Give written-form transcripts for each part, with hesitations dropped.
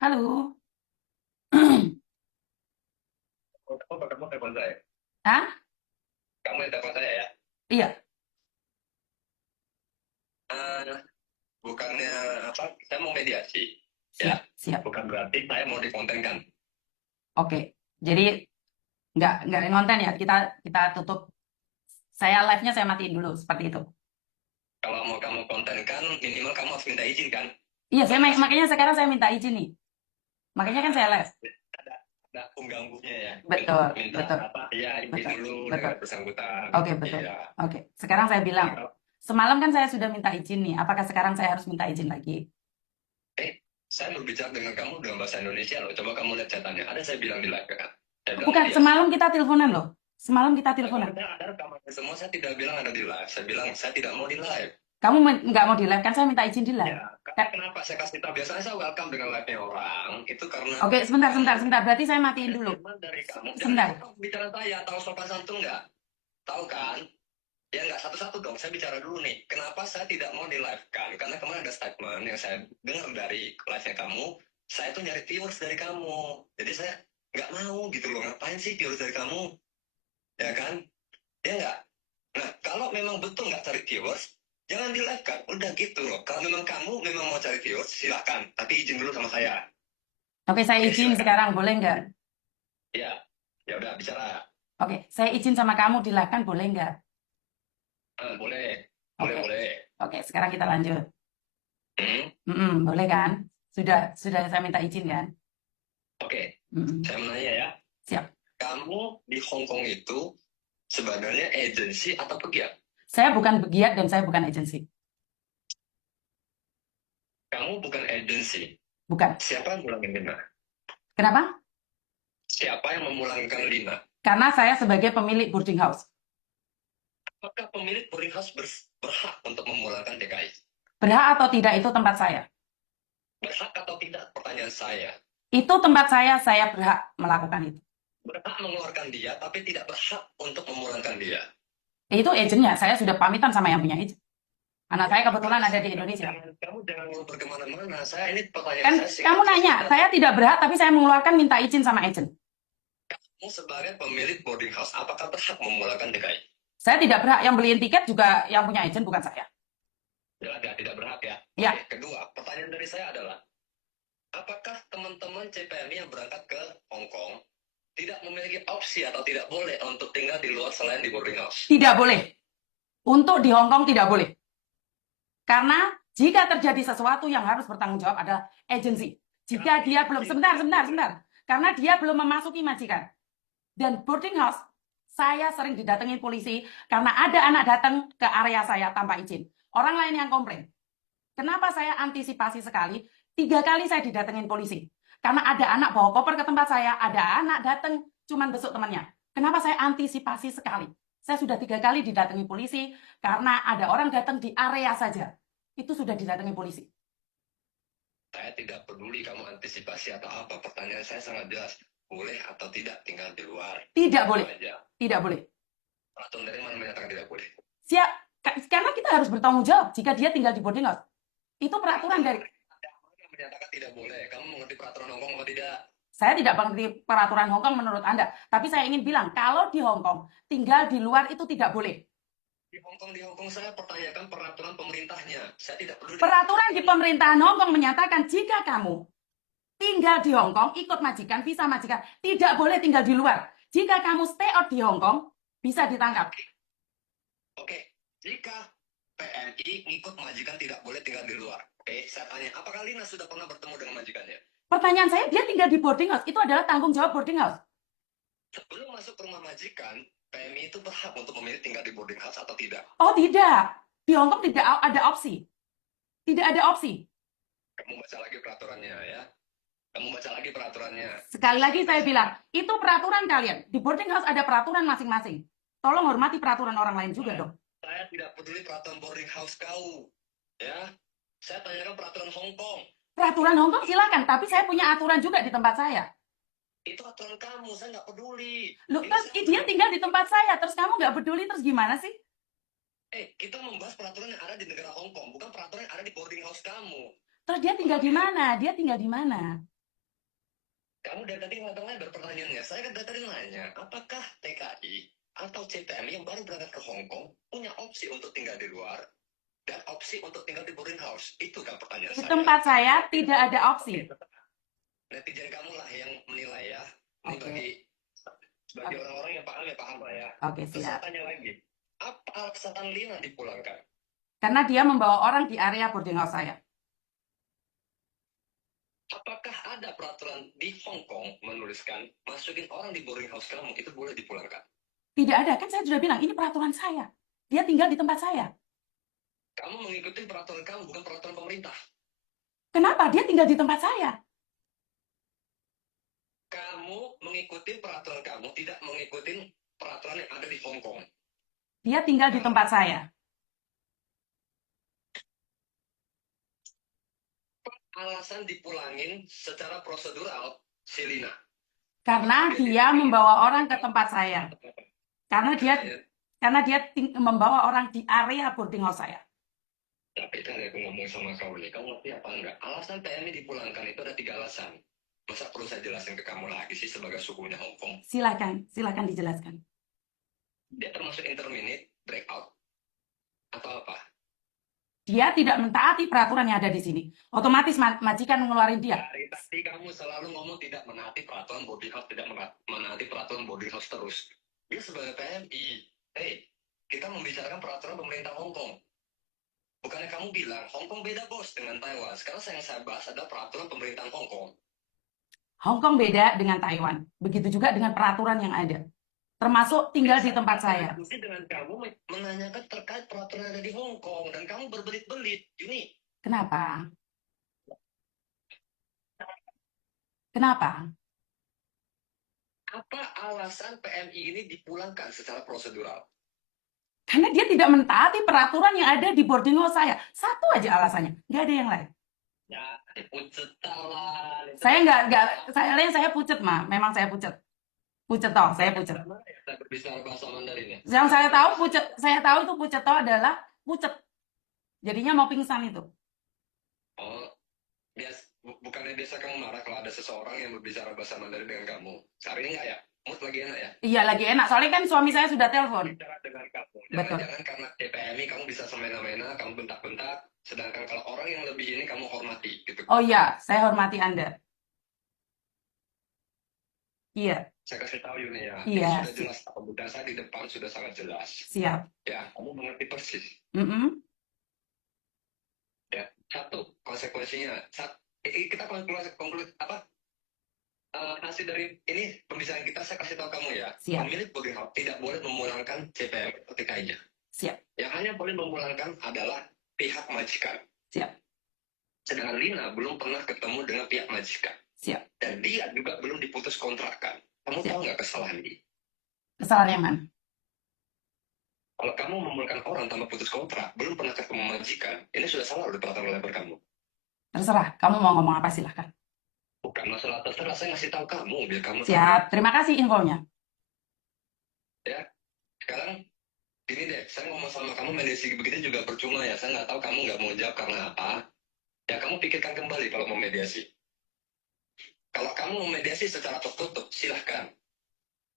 Halo. Kamu telepon saya. Hah? Kamu yang telepon saya ya. Iya, Eh, bukannya apa? Saya mau mediasi, ya. siap, siap. Bukan berarti saya mau dikontenkan. Oke. Jadi nggak ada konten ya. Kita kita tutup. Saya live-nya saya matiin dulu seperti itu. Kalau mau kamu kontenkan, minimal kamu harus minta izin kan. Iya, Batas. makanya sekarang saya minta izin nih. Makanya kan saya Nah, live. ada ada pengganggunya ya. Betul, Minta betul, apa? Ya izin betul, dulu betul. dengan bersangkutan. Oke, betul. Iya. Oke. Sekarang saya Jadi bilang, kalau semalam kan saya sudah minta izin nih. Apakah sekarang saya harus minta izin lagi? saya berbicara dengan kamu dalam bahasa Indonesia loh. Coba kamu lihat catatannya. Ada saya bilang di live kan. Saya bilang Bukan, mediasi. semalam kita teleponan loh. Semalam kita teleponan. Saya ada rekamannya semua. Saya tidak bilang ada di live. Saya bilang saya tidak mau di live. Kamu nggak mau di live kan? Saya minta izin di live. Ya, karena kenapa saya kasih tahu? Biasanya saya welcome dengan live-nya orang. Itu karena Oke, sebentar, kamu sebentar, sebentar. Berarti saya matiin ada dulu. statement dari kamu. Jangan Sebentar. dipotong bicara saya. Tahu sopan santun nggak? Tahu kan? Ya nggak satu-satu dong. Saya bicara dulu nih. Kenapa saya tidak mau di live kan? Karena kemarin ada statement yang saya dengar dari live-nya kamu. Saya tuh nyari viewers dari kamu. Jadi saya nggak mau gitu loh. Ngapain sih viewers dari kamu? Ya kan? Ya nggak? Nah, kalau memang betul nggak cari viewers, jangan di live kan. Udah gitu loh. Kalau memang kamu memang mau cari viewers, silakan. Tapi izin dulu sama saya. Oke, saya Oke, izin silakan. sekarang, boleh nggak? Ya, ya udah bicara. Oke, saya izin sama kamu di live kan, boleh nggak? Boleh, boleh, Oke, boleh. oke, sekarang kita lanjut. Hmm? Boleh kan? Sudah saya minta izin kan? Oke, Mm-mm. saya menanya ya. Siap. Kamu di Hong Kong itu sebenarnya agensi atau pegiat? Saya bukan pegiat dan saya bukan agensi. Kamu bukan agensi. Bukan. Siapa yang mulangin Lina? Kenapa? Siapa yang memulangkan Lina? Karena saya sebagai pemilik boarding house. Apakah pemilik boarding house berhak untuk memulangkan DKI? Berhak atau tidak itu tempat saya. Berhak atau tidak? Pertanyaan saya. Itu tempat saya berhak melakukan itu. Berhak mengeluarkan dia, tapi tidak berhak untuk memulangkan dia. Itu agennya, saya sudah pamitan sama yang punya agent. Anak saya kebetulan ada di Indonesia. Kamu jangan ngoper kemana-mana. Saya ini pertanyaan Kan saya sih. kamu nanya, saya tidak berhak tapi saya mengeluarkan minta izin sama agent. Kamu sebagai pemilik boarding house, apakah berhak memulangkan DKI? Saya tidak berhak, yang beliin tiket juga yang punya agent bukan saya. Ya, tidak berhak ya. Ya, Oke, kedua, pertanyaan dari saya adalah, apakah teman-teman CPMI yang berangkat ke Hong Kong tidak memiliki opsi atau tidak boleh untuk tinggal di luar selain di boarding house? tidak boleh. Untuk di Hong Kong tidak boleh. Karena jika terjadi sesuatu yang harus bertanggung jawab adalah agensi. Jika dia belum, sebentar. Karena dia belum memasuki majikan. Dan boarding house, saya sering didatengin polisi karena ada anak datang ke area saya tanpa izin. Orang lain yang komplain. Kenapa saya antisipasi sekali? 3 kali saya didatengin polisi. Karena ada anak bawa koper ke tempat saya, ada anak datang cuman besok temannya. Kenapa saya antisipasi sekali? Saya sudah 3 kali didatangi polisi karena ada orang datang di area saja. Itu sudah didatangi polisi. Saya tidak peduli kamu antisipasi atau apa. Pertanyaan saya sangat jelas. Boleh atau tidak tinggal di luar? Tidak Itu boleh. aja. Tidak boleh. Peraturan dari mana menyatakan tidak boleh? Siap. Karena kita harus bertanggung jawab jika dia tinggal di boarding house. Itu peraturan dari... Ada yang menyatakan tidak boleh. Kamu mengerti peraturan Hongkong atau tidak? Saya tidak mengerti peraturan Hongkong menurut Anda. Tapi saya ingin bilang, kalau di Hongkong, tinggal di luar itu tidak boleh. Di Hongkong saya pertanyakan peraturan pemerintahnya. Saya tidak peduli. Peraturan di pemerintahan Hongkong menyatakan jika kamu tinggal di Hongkong, ikut majikan, visa majikan, tidak boleh tinggal di luar. Jika kamu stay out di Hongkong, bisa ditangkap. Oke, jika PMI ngikut majikan tidak boleh tinggal di luar. Oke, saya tanya, apakah Lina sudah pernah bertemu dengan majikannya? Pertanyaan saya, dia tinggal di boarding house. Itu adalah tanggung jawab boarding house. Sebelum masuk ke rumah majikan, PMI itu berhak untuk memilih tinggal di boarding house atau tidak? Oh tidak, di Hongkong tidak ada opsi. Tidak ada opsi. Kamu baca lagi peraturannya ya. Kamu baca lagi peraturannya. Sekali lagi saya bilang, itu peraturan kalian. Di boarding house ada peraturan masing-masing. Tolong hormati peraturan orang lain juga dong. Saya tidak peduli peraturan boarding house kau. Ya, saya tanyakan peraturan Hong Kong. Peraturan Hongkong silakan, tapi saya punya aturan juga di tempat saya. Itu aturan kamu, saya nggak peduli. Loh, terus dia tinggal di tempat saya, terus kamu nggak peduli, terus gimana sih? Kita membahas peraturan yang ada di negara Hong Kong, bukan peraturan yang ada di boarding house kamu. Terus dia tinggal di mana? Dia tinggal di mana? Kamu dari tadi ngomong-ngomong berpertanyaannya. Saya kan dari tadi nanya, apakah TKI atau CPM yang baru berangkat ke Hong Kong punya opsi untuk tinggal di luar dan opsi untuk tinggal di boarding house? Itu kan pertanyaan Di saya. tempat saya tidak ada opsi. Netizen kamu lah yang menilai ya. Ini Oke. bagi orang-orang yang paham lah ya. Oke, Terus saya siap. tanya lagi, apa alasan Lina dipulangkan? Karena dia membawa orang di area boarding house saya. Apakah ada peraturan di Hong Kong menuliskan masukin orang di boarding house kamu itu boleh dipulangkan? Tidak ada, kan saya sudah bilang ini peraturan saya. Dia tinggal di tempat saya. Kamu mengikuti peraturan kamu, bukan peraturan pemerintah. Kenapa? Dia tinggal di tempat saya. Kamu mengikuti peraturan kamu, tidak mengikuti peraturan yang ada di Hong Kong. Dia tinggal di tempat saya. Alasan dipulangin secara prosedural, Selina. Karena dia membawa orang ke tempat saya. Karena dia membawa orang di area boarding house saya. Tapi tadi aku ngomong sama kau nih, kamu ngerti apa enggak? Alasan PMI dipulangkan itu ada 3 alasan. Masa perlu saya jelasin ke kamu lagi sih sebagai sukunya Hong Kong? Silakan dijelaskan. Dia termasuk interminate, breakout, atau apa? Dia tidak mentaati peraturan yang ada di sini. Otomatis majikan ngeluarin dia. Dari tadi kamu selalu ngomong tidak menaati peraturan boarding house, tidak menaati peraturan boarding house terus. Dia sebagai PMI, kita membicarakan peraturan pemerintah Hong Kong. Bukannya kamu bilang, Hong Kong beda bos dengan Taiwan. Sekarang yang saya bahas adalah peraturan pemerintahan Hong Kong. Hong Kong beda dengan Taiwan. Begitu juga dengan peraturan yang ada. Termasuk tinggal di tempat saya. Diskusi dengan kamu menanyakan terkait peraturan yang ada di Hong Kong. Dan kamu berbelit-belit. Ini. Kenapa? Kenapa? Apa alasan PMI ini dipulangkan secara prosedural? Karena dia tidak mentaati peraturan yang ada di boarding house saya. Satu aja alasannya, nggak ada yang lain. Ya, pucet lah. Saya pucet, mah. Memang saya pucet. Pucet toh, saya pucet. Saya berbicara bahasa Mandarin ya. Yang saya tahu itu pucet toh adalah pucet. Jadinya mau pingsan itu. Oh, bukannya biasa kamu marah kalau ada seseorang yang berbicara bahasa Mandarin dengan kamu. Hari ini enggak ya? Mood lagi enak ya? Iya, lagi enak. Soalnya kan suami saya sudah telepon. Bicara dengan kamu. Betul. Jangan karena PMI kamu bisa semena-mena, kamu bentak-bentak. Sedangkan kalau orang yang lebih ini kamu hormati. Gitu. Oh iya, saya hormati Anda. Iya. Saya kasih tahu Yuni ya. Iya. Ini sudah jelas. Kemudian saya di depan sudah sangat jelas. Siap. Ya, kamu mengerti persis. Ya, satu konsekuensinya. Kita konklusi apa? Hasil dari ini pembicaraan kita saya kasih tahu kamu ya. Siap. Pemilik boarding house tidak boleh memulangkan CPM atau TKI-nya. Siap. Yang hanya boleh memulangkan adalah pihak majikan. Siap. Sedangkan Lina belum pernah ketemu dengan pihak majikan. Siap. Dan dia juga belum diputus kontrakkan. Kamu tahu nggak kesalahan ini? Kesalahan yang mana? Kalau kamu memulangkan orang tanpa putus kontrak, belum pernah ketemu majikan, ini sudah salah oleh peraturan labor kamu. Terserah, kamu mau ngomong apa silahkan. Bukan masalah terserah, saya ngasih tahu kamu biar kamu. Siap, terima kasih infonya. Ya, sekarang gini deh, saya ngomong sama kamu mediasi begitu juga percuma ya. Saya nggak tahu kamu nggak mau jawab karena apa. Ya kamu pikirkan kembali kalau mau mediasi. Kalau kamu mau mediasi secara tertutup, silahkan.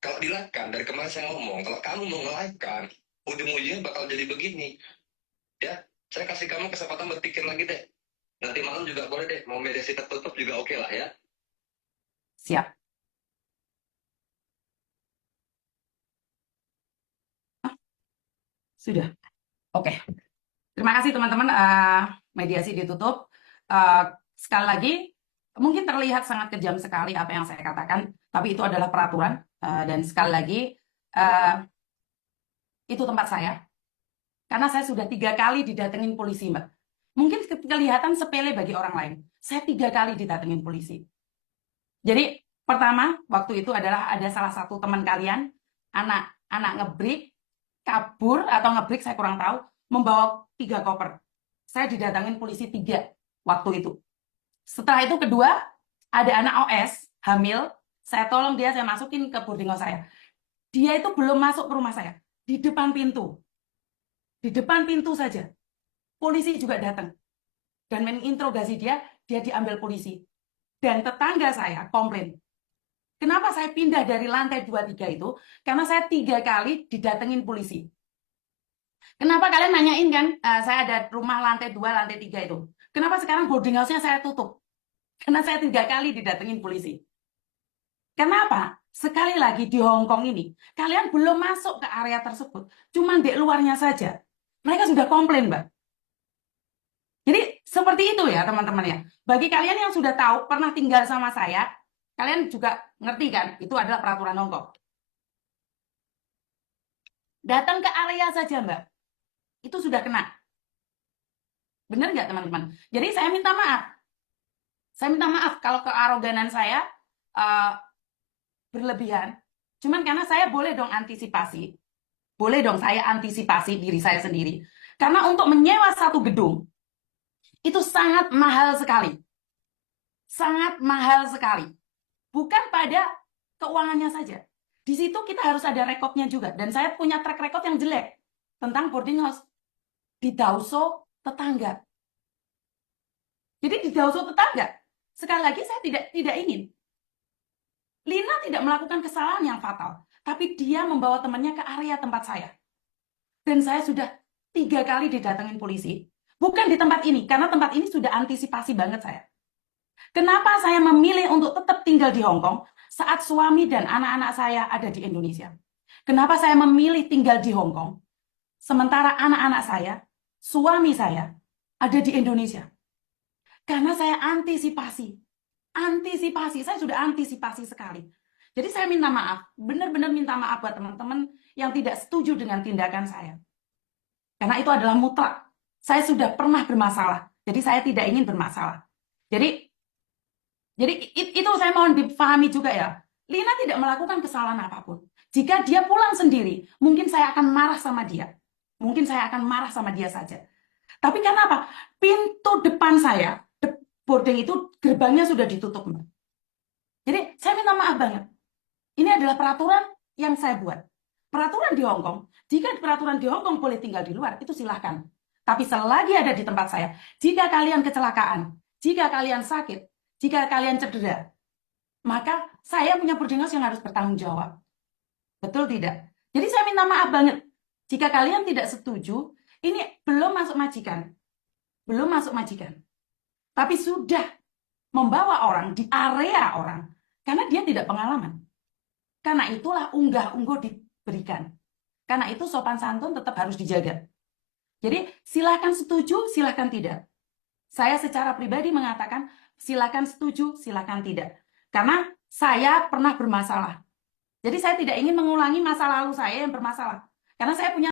Kalau dilakukan, dari kemarin saya ngomong, kalau kamu mau nge-live-kan, ujung-ujungnya bakal jadi begini. Ya, saya kasih kamu kesempatan berpikir lagi deh. Nanti malam juga boleh deh, mau mediasi tertutup juga oke lah ya. Siap. Sudah. Oke. Terima kasih teman-teman. Mediasi ditutup. Sekali lagi, mungkin terlihat sangat kejam sekali apa yang saya katakan, tapi itu adalah peraturan. Dan sekali lagi, itu tempat saya. Karena saya sudah 3 kali didatengin polisi, Mbak. Mungkin kelihatan sepele bagi orang lain. Saya 3 kali didatengin polisi. Jadi, pertama, waktu itu adalah ada salah satu teman kalian, anak ngebreak, kabur atau ngebreak, saya kurang tahu, membawa 3 koper. Saya didatangin polisi 3 waktu itu. Setelah itu kedua, ada anak OS, hamil, saya tolong dia, saya masukin ke boarding house saya. Dia itu belum masuk ke rumah saya, di depan pintu. Di depan pintu saja. Polisi juga datang. Dan menginterogasi dia, dia diambil polisi. Dan tetangga saya komplain, Kenapa saya pindah dari lantai 2, 3 itu? Karena saya 3 kali didatengin polisi. Kenapa kalian nanyain kan, saya ada rumah lantai 2, lantai 3 itu. Kenapa sekarang boarding house-nya saya tutup? Karena saya 3 kali didatengin polisi. Kenapa? Sekali lagi di Hong Kong ini, kalian belum masuk ke area tersebut, cuma di luarnya saja. Mereka sudah komplain, Mbak. Jadi seperti itu ya teman-teman ya. Bagi kalian yang sudah tahu, pernah tinggal sama saya, kalian juga ngerti kan, itu adalah peraturan Hong Kong. Datang ke area saja, Mbak, itu sudah kena. Benar nggak teman-teman? Jadi saya minta maaf. Saya minta maaf kalau kearoganan saya berlebihan. Cuman karena saya boleh dong antisipasi. Boleh dong saya antisipasi diri saya sendiri. Karena untuk menyewa satu gedung, itu sangat mahal sekali. Sangat mahal sekali. Bukan pada keuangannya saja. Di situ kita harus ada rekodnya juga. Dan saya punya track record yang jelek tentang boarding house. Di Dauso tetangga. Jadi di Dauso tetangga. Sekali lagi saya tidak ingin. Lina tidak melakukan kesalahan yang fatal. Tapi dia membawa temannya ke area tempat saya. Dan saya sudah 3 kali didatengin polisi. Bukan di tempat ini. Karena tempat ini sudah antisipasi banget saya. Kenapa saya memilih untuk tetap tinggal di Hong Kong saat suami dan anak-anak saya ada di Indonesia? Kenapa saya memilih tinggal di Hong Kong sementara anak-anak saya, suami saya ada di Indonesia? Karena saya antisipasi. Antisipasi, saya sudah antisipasi sekali. Jadi saya minta maaf, benar-benar minta maaf buat teman-teman yang tidak setuju dengan tindakan saya. Karena itu adalah mutlak. Saya sudah pernah bermasalah, jadi saya tidak ingin bermasalah. Jadi itu saya mohon dipahami juga ya. Lina tidak melakukan kesalahan apapun. Jika dia pulang sendiri, mungkin saya akan marah sama dia. Mungkin saya akan marah sama dia saja. Tapi karena apa? Pintu depan saya, boarding itu gerbangnya sudah ditutup. Jadi saya minta maaf banget. Ini adalah peraturan yang saya buat. Peraturan di Hong Kong, jika peraturan di Hong Kong boleh tinggal di luar, itu silahkan. Tapi selagi ada di tempat saya, jika kalian kecelakaan, jika kalian sakit, jika kalian cedera, maka saya punya boarding house yang harus bertanggung jawab. Betul tidak? Jadi saya minta maaf banget. Jika kalian tidak setuju, ini belum masuk majikan. Belum masuk majikan. Tapi sudah membawa orang di area orang. Karena dia tidak pengalaman. Karena itulah unggah-ungguh diberikan. Karena itu sopan santun tetap harus dijaga. Jadi silakan setuju, silakan tidak. Saya secara pribadi mengatakan silakan setuju, silakan tidak. Karena saya pernah bermasalah. Jadi saya tidak ingin mengulangi masa lalu saya yang bermasalah. Karena saya punya